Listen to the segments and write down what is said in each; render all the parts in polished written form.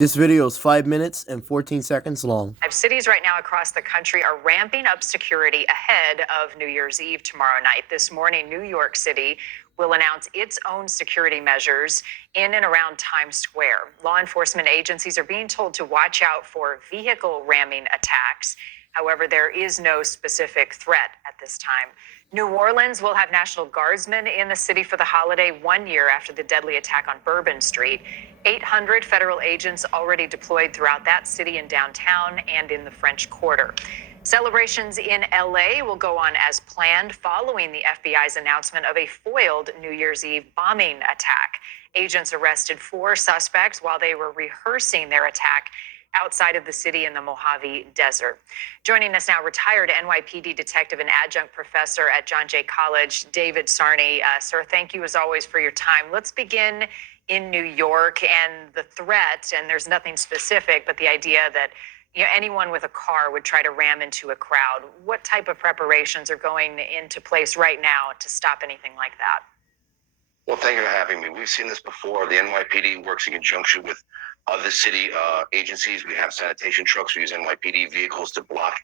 This video is 5 minutes and 14 seconds long. Cities right now across the country are ramping up security ahead of New Year's Eve tomorrow night. This morning, New York City will announce its own security measures in and around Times Square. Law enforcement agencies are being told to watch out for vehicle ramming attacks. However, there is no specific threat at this time. New Orleans will have National Guardsmen in the city for the holiday 1 year after the deadly attack on Bourbon Street. 800 federal agents already deployed throughout that city and downtown and in the French Quarter. Celebrations in LA will go on as planned following the FBI's announcement of a foiled New Year's Eve bombing attack. Agents arrested 4 suspects while they were rehearsing their attack outside of the city in the Mojave Desert. Joining us now, retired NYPD detective and adjunct professor at John Jay College, David Sarney. Sir, thank you as always for your time. Let's begin in New York and the threat, and there's nothing specific, but the idea that anyone with a car would try to ram into a crowd. What type of preparations are going into place right now to stop anything like that? Well, thank you for having me. We've seen this before. The NYPD works in conjunction with other city agencies. We have sanitation trucks. We use NYPD vehicles to block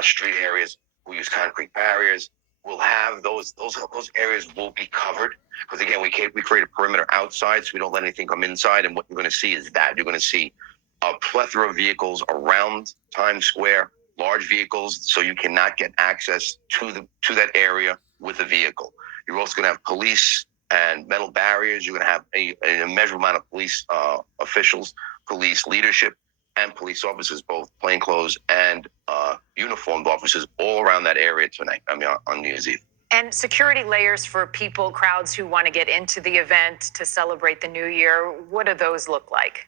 street areas. We use concrete barriers. We'll have those areas will be covered because again, we create a perimeter outside so we don't let anything come inside. And what you're going to see is that you're going to see a plethora of vehicles around Times Square, large vehicles, so you cannot get access to that area with a vehicle. You're also going to have police and metal barriers. You're going to have a measurable amount of police officials, police leadership, and police officers, both plainclothes and uniformed officers, all around that area tonight. On New Year's Eve. And security layers for people, crowds who want to get into the event to celebrate the new year. What do those look like?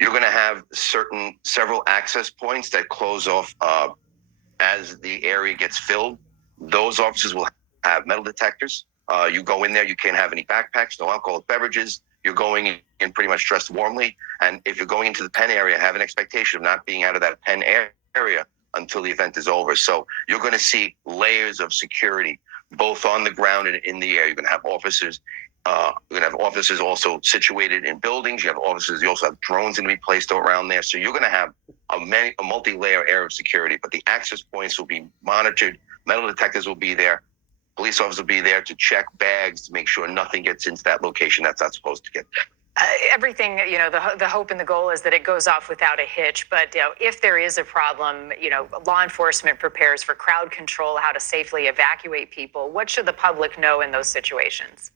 You're going to have several access points that close off as the area gets filled. Those officers will have metal detectors. You go in there, you can't have any backpacks, no alcoholic beverages. You're going in pretty much dressed warmly. And if you're going into the pen area, have an expectation of not being out of that pen area until the event is over. So you're going to see layers of security, both on the ground and in the air. You're going to have officers. You're going to have officers also situated in buildings. You have officers. You also have drones going to be placed around there. So you're going to have a multi-layer area of security. But the access points will be monitored. Metal detectors will be there. Police officers will be there to check bags to make sure nothing gets into that location that's not supposed to get there. Everything, the hope and the goal is that it goes off without a hitch. But if there is a problem, law enforcement prepares for crowd control, how to safely evacuate people. What should the public know in those situations?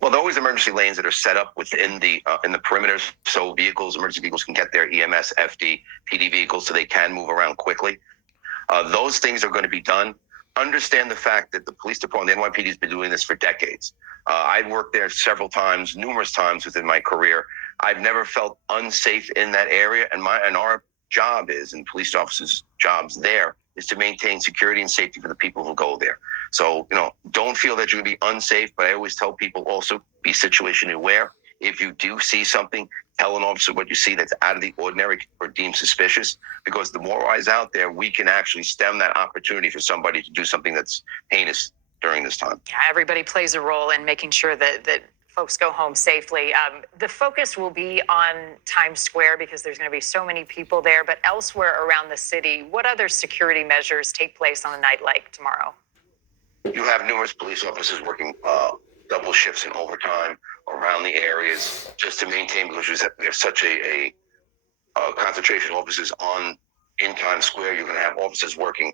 Well, there are always emergency lanes that are set up within the in the perimeters, so emergency vehicles can get their EMS, FD, PD vehicles, so they can move around quickly. Those things are going to be done. Understand the fact that the police department, the NYPD, has been doing this for decades. I've worked there numerous times within my career. I've never felt unsafe in that area, and our job and police officers' jobs there is to maintain security and safety for the people who go there. So, don't feel that you're going to be unsafe, but I always tell people also be situation aware. If you do see something, tell an officer what you see that's out of the ordinary or deemed suspicious, because the more eyes out there, we can actually stem that opportunity for somebody to do something that's heinous during this time. Yeah, everybody plays a role in making sure that folks go home safely. The focus will be on Times Square because there's going to be so many people there, but elsewhere around the city, what other security measures take place on a night like tomorrow? You have numerous police officers working double shifts and overtime around the areas just to maintain, because there's such a concentration of officers in Times Square. You're going to have officers working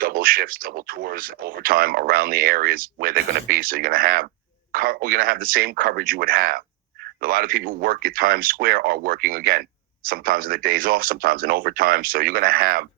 double shifts, double tours, overtime around the areas where they're going to be. So you're going to have the same coverage you would have. A lot of people who work at Times Square are working again, sometimes in the days off, sometimes in overtime. So you're going to have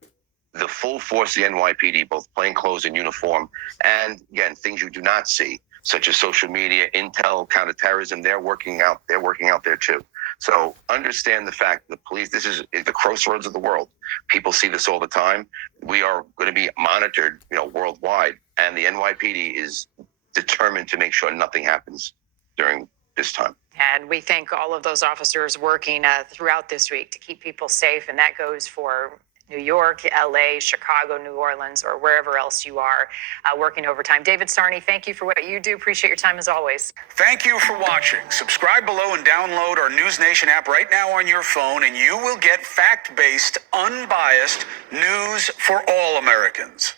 the full force of the NYPD, both plainclothes and uniform, and again, things you do not see, such as social media, intel, counterterrorism. They're working out there too. So understand the fact that the police, this is the crossroads of the world. People see this all the time. We are going to be monitored, worldwide, and the NYPD is determined to make sure nothing happens during this time. And we thank all of those officers working throughout this week to keep people safe, and that goes for New York, LA, Chicago, New Orleans, or wherever else you are working overtime. David Sarney, thank you for what you do. Appreciate your time as always. Thank you for watching. Subscribe below and download our News Nation app right now on your phone, and you will get fact-based, unbiased news for all Americans.